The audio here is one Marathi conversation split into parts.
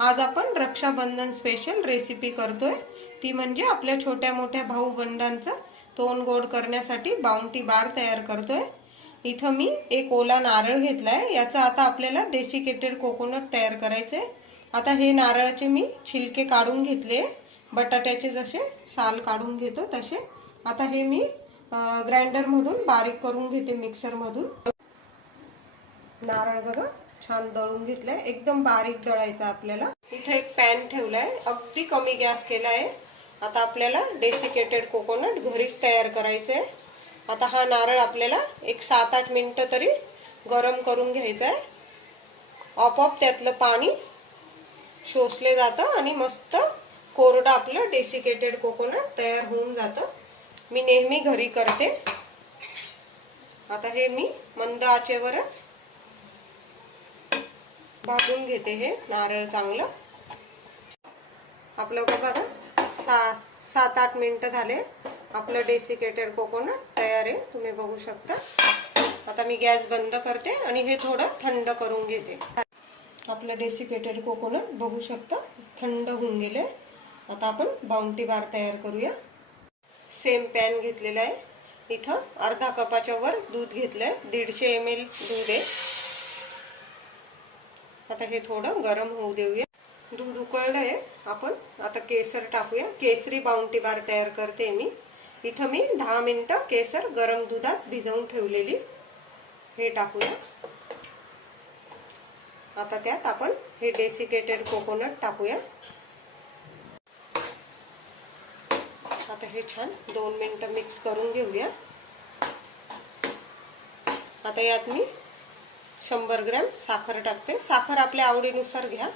आज आपण रक्षाबंधन स्पेशल रेसिपी करतोय. ती म्हणजे आपल्या छोट्या मोठ्या भाऊ बंधांचं तोंड गोड करण्यासाठी बाउंटी बार तयार करतोय. इथं मी एक ओला नारळ घेतलाय. याचा आता आपल्याला डेसिकेटेड कोकोनट तयार करायचंय. आता हे नारळाचे मी छिलके काढून घेतले. बटाट्याचे जसे साल काढून घेतो तसे. आता हे मी ग्राइंडरमधून बारीक करून घेते मिक्सरमधून नारळ बघा. छान दळून घेतलंय. एकदम बारीक दळायचं आपल्याला. इथे एक पॅन ठेवलाय. अगदी कमी गॅस केला आहे. आता आपल्याला डेसिकेटेड कोकोनट घरीच तयार करायचं आहे आता हा नारळ आपल्याला एक सात आठ मिनटं तरी गरम करून घ्यायचा आहे आपोआप त्यातलं पाणी शोषले जातं आणि मस्त कोरडं आपलं डेसिकेटेड कोकोनट तयार होऊन जातं. मी नेहमी घरी करते. आता हे मी मंद आचेवरच भाजून घेते हे नारळ चांगलं. आपलं बघा सा सात आठ मिनटं झाले. आपलं डेसिकेटेड कोकोनट तयार आहे तुम्ही बघू शकता. आता मी गॅस बंद करते आणि हे थोडं थंड करून घेते. आपलं डेसिकेटेड कोकोनट बघू शकता थंड होऊन गेले. आता आपण बाउंटी बार तयार करूया. सेम पॅन घेतलेला आहे. इथं अर्धा कपाच्या वर दूध घेतलंय. दीडशे एम एल दूध आहे. आता हे थोडं गरम होऊ देऊया. दूध उकळलंय. आपण आता केसर टाकूया. केसरी बाउंटी बार तयार करते मी. इथं मी दहा मिनटं केसर गरम दुधात भिजवून ठेवलेली. हे टाकूया. आता त्यात आपण हे डेसिकेटेड कोकोनट टाकूया. आता हे छान दोन मिनटं मिक्स करून घेऊया. आता यात मी शंभर ग्रॅम साखर टाकते. साखर आपल्या आवडीनुसार घ्या.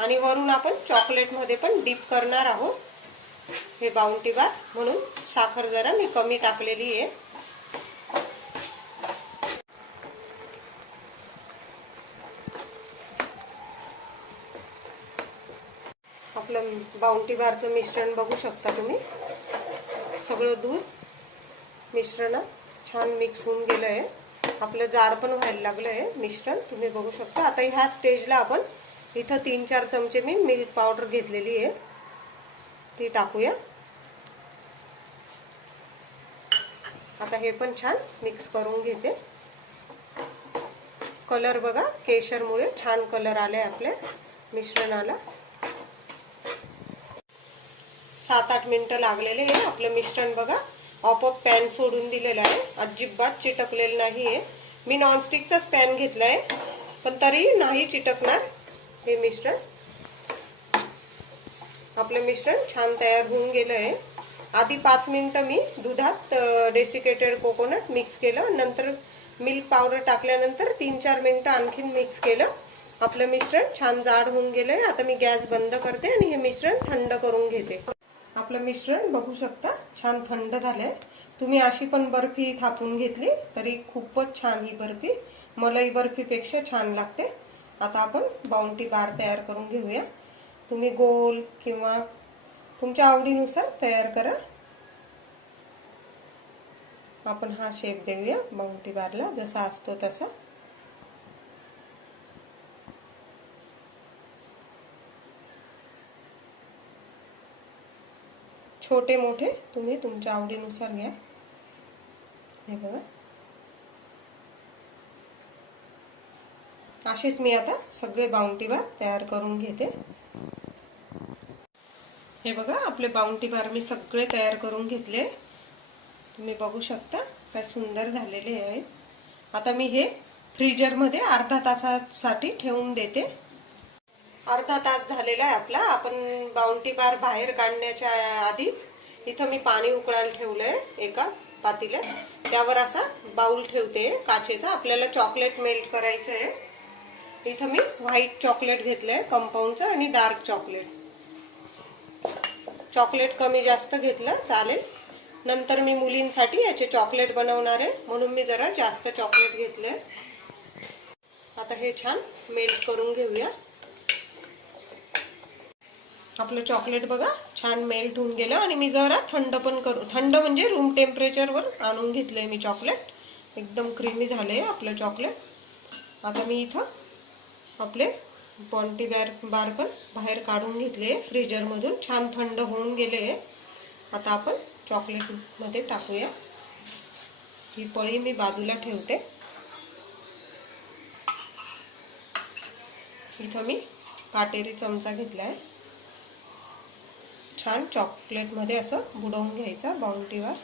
आणि वरून आपण चॉकलेटमध्ये पण डीप करणार आहोत. हे बाउंटी बार म्हणून साखर जरा मी कमी टाकलेली आहे. आपलं बाउंटी बारचं मिश्रण बघू शकता तुम्ही. सगळं दूध मिश्रणात छान मिक्स होऊन गेलं आहे आपलं जाड पण व्हायला लागलं आहे मिश्रण तुम्ही बघू शकता. आता ह्या स्टेजला आपण इथं तीन चार चमचे मी मिल्क पावडर घेतलेली आहे. ती टाकूया. आता हे पण छान मिक्स करून घेते. कलर बघा केशरमुळे छान कलर आले आपल्या मिश्रणाला. सात आठ मिनटं लागलेले आहे आपलं मिश्रण बघा. आपोआप पॅन सोडून दिलेला आहे. अजिबात चिटकलेलं नाही आहे मी नॉनस्टिकचाच पॅन घेतला आहे पण तरी नाही चिटकणार. हे मिश्रण. आपलं मिश्रण छान तयार होऊन गेलं आहे आधी पाच मिनिटं मी दुधात डेसिकेटेड कोकोनट मिक्स केलं. नंतर मिल्क पावडर टाकल्यानंतर तीन चार मिनिटं आणखीन मिक्स केलं. आपलं मिश्रण छान जाड होऊन गेलं आहे आता मी गॅस बंद करते आणि हे मिश्रण थंड करून घेते. आपलं मिश्रण बघू शकता छान थंड झालंय. तुम्ही अशी पण बर्फी थापून घेतली तरी खूपच छान ही बर्फी. मलाई बर्फीपेक्षा छान लागते. आता आपण बाउंटी बार तयार करून घेऊया. तुम्ही गोल किंवा तुमच्या आवडीनुसार तयार करा. आपण हा शेप देऊया बाउंटी बारला जसा असतो तसा. छोटे मोठे तुम्ही तुमच्या आवडीनुसार घ्या. हे बघा. असेच मी आता सगळे बाउंटी बार तयार करून घेते. हे बघा आपले बाउंटी बार मी सगळे तयार करून घेतले. तुम्ही बघू शकता काय सुंदर झालेले आहे. आता मी हे फ्रीजरमध्ये अर्धा तासासाठी ठेवून देते. अर्धा तास झालेला आहे आपला. आपण बाउंटी बार बाहेर काढण्याच्या आधीच इथं मी पाणी उकळायला ठेवलंय एका पातीला त्यावर असा बाउल ठेवते काचेचा. आपल्याला चॉकलेट मेल्ट करायचं आहे इथं मी व्हाईट चॉकलेट घेतलंय कंपाऊंडचं आणि डार्क चॉकलेट चॉकलेट कमी जास्त घेतलं चालेल. नंतर मी मुलींसाठी याचे चॉकलेट बनवणार आहे. म्हणून मी जरा जास्त चॉकलेट घेतलंय. आता हे छान मेल्ट करून घेऊया. आपलं चॉकलेट बघा छान मेल्ट होऊन गेलं आणि मी जरा थंड पण करू थंड म्हणजे रूम टेम्परेचरवर आणून घेतलंय मी चॉकलेट एकदम क्रीमी झालंय आपलं चॉकलेट आता मी इथं आपले बॉन्टी बार बार पण बाहेर काढून घेतले फ्रीजरमधून छान थंड होऊन गेले. आता आपण चॉकलेटमध्ये टाकूया. ही पळी मी बाजूला ठेवते. इथं मी काटेरी चमचा घेतला आहे छान चॉकलेटमध्ये असं बुडवून घ्यायचा बाउंटीवर.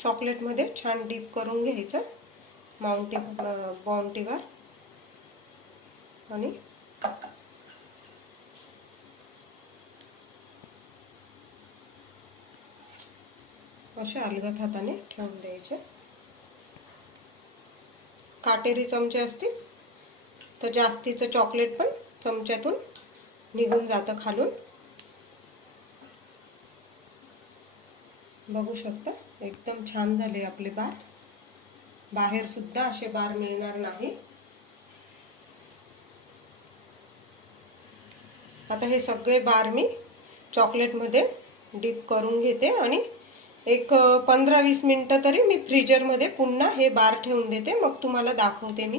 चॉकलेटमध्ये छान डीप करून घ्यायचं माउंटी बाउंटीवर. आणि असे अलगत हाताने ठेवून द्यायचे. काटेरी चमचे असतील तर जास्तीचं चॉकलेट पण चमच्यातून निघून जातं खालून. बघू शकता एकदम छान झाले आपले बार. बाहेर सुद्धा असे बार मिळणार नाही. आता हे सगळे बार मी चॉकलेटमध्ये डीप करून घेते आणि एक पंधरा वीस मिनटं तरी मी फ्रीजरमध्ये पुन्हा हे बार ठेवून देते. मग तुम्हाला दाखवते मी.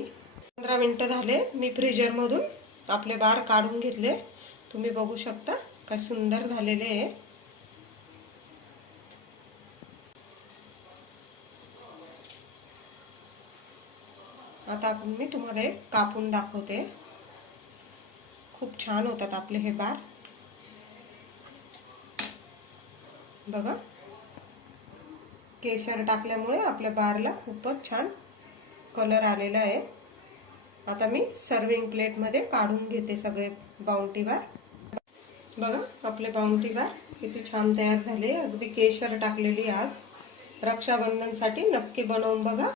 पंधरा मिनटं झाले मी फ्रीजरमधून आपले बार काढून घेतले. तुम्ही बघू शकता काय सुंदर झालेले आहे. आता आपण मी तुम्हाला एक कापून दाखवते. खूप छान होतात आपले हे बार. बघा. केशर टाकल्यामुळे आपल्या बारला खूपच छान कलर आलेला आहे. आता मी सर्विंग प्लेटमध्ये काढून घेते सगळे बाउंटी बार. बघा आपले बाउंटी बार किती छान तयार झाले. अगदी केशर टाकलेली आज. रक्षाबंधनसाठी नक्की बनवून बघा.